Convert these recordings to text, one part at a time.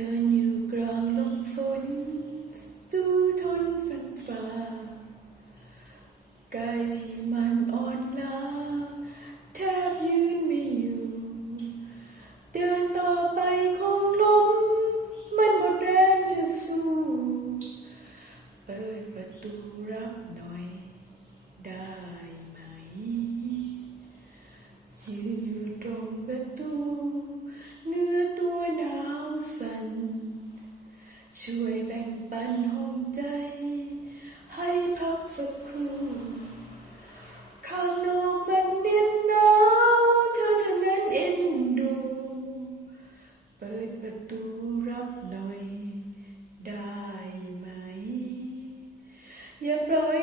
เดินอยู่กลางลมฝน สู้ทนฝันฝ่ากายที่มันอ่อนล้าแทบยืนไม่อยู่ เดินต่อไปคงล้มมันหมดแรงจะสู้ เปิดประตูรับหน่อยได้ไหม ยืนอยู่ตรงประตู Yeah, voy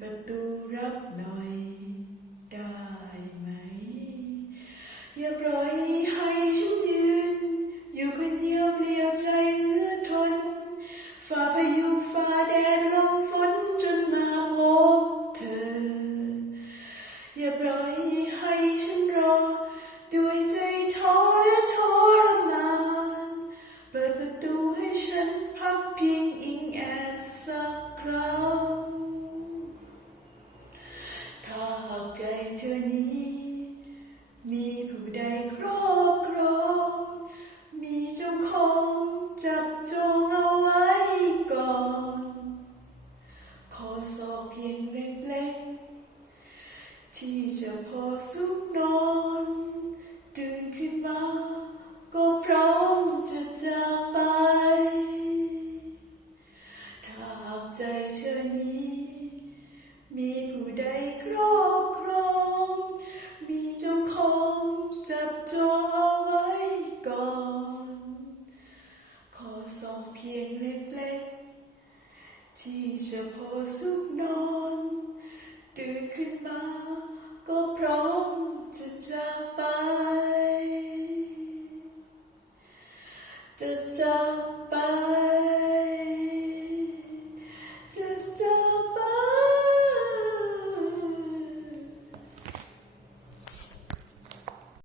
ประตูรับหน่อ จะพอสุกนอนตื่นขึ้นมา ก็พร้อมจะจากไป ถ้าหากใจเธอนี้ มีผู้ใดครอบครอง มีเจ้าของจับจองอไว้ก่อน ขอสองเพียงเล็กๆที่จะพอสุกนอน down.